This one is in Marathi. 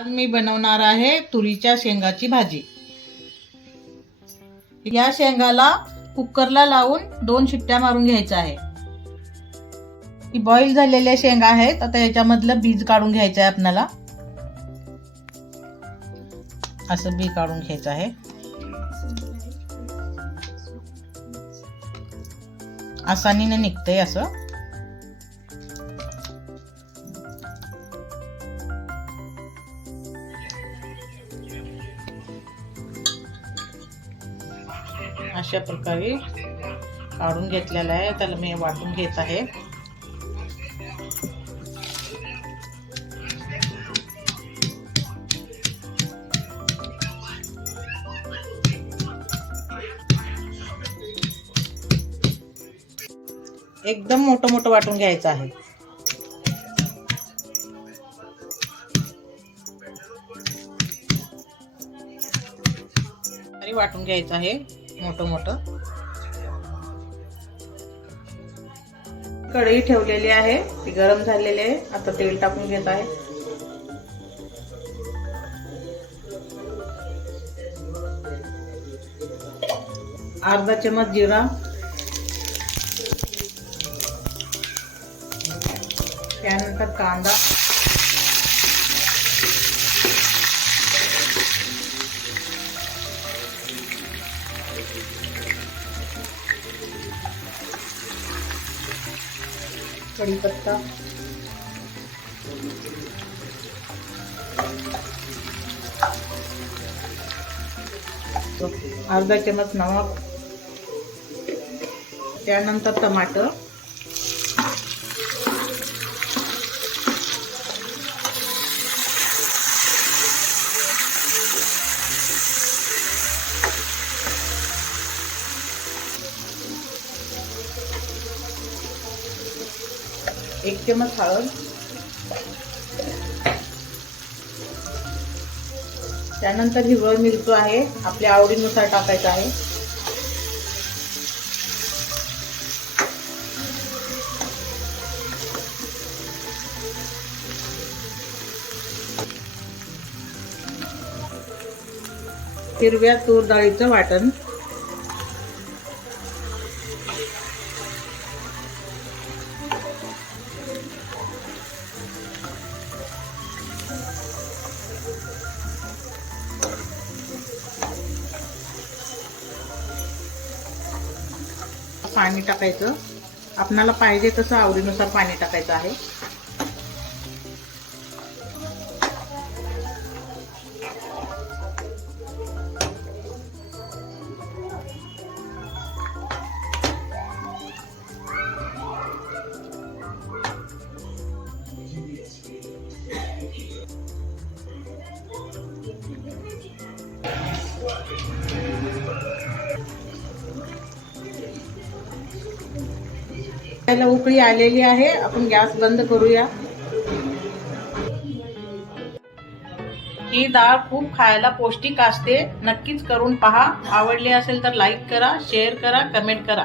आज मी बनवणार आहे तुरीच्या शेंगाची भाजी. या शेंगाला कुकरला लावून दोन शिट्ट्या मारून घ्यायच्या आहे. ही बॉईल झालेल्या शेंगा आहेत आता याच्यामधलं बीज काढून घ्यायचं आहे आपल्याला असं बी काढून घ्यायचं आहे. आसानीने निघतंय असं. अशा प्रकारे काढून घेतलेला आहे. त्याला मी वाटून घेत आहे. एकदम मोठं मोठं वाटून घ्यायचं आहे. वाटून घ्यायचं आहे. मोठं मोठं. कढई ठेवलेली आहे. ती गरम झालेली आहे. आता तेल टाकून घेत आहे. अर्धा चमच जिरा. त्यानंतर कांदा. कढीपत्ता अर्धा चमच नमक. त्यानंतर टमाटर. एक चमच हळद त्यानंतर हिरवळ मिरचू आहे आपल्या आवडीनुसार टाकायचं आहे. हिरव्या तूर डाळीचं वाटण. पाणी टाकायचं. आपणाला पाहिजे तसं आवडीनुसार पाणी टाकायचं आहे. त्याला उकळी आलेली आहे. आपण गॅस बंद करूया. ही डाळ खूप खायला पौष्टिक असते. नक्कीच करून पहा. आवडली असेल तर लाईक करा शेअर करा कमेंट करा.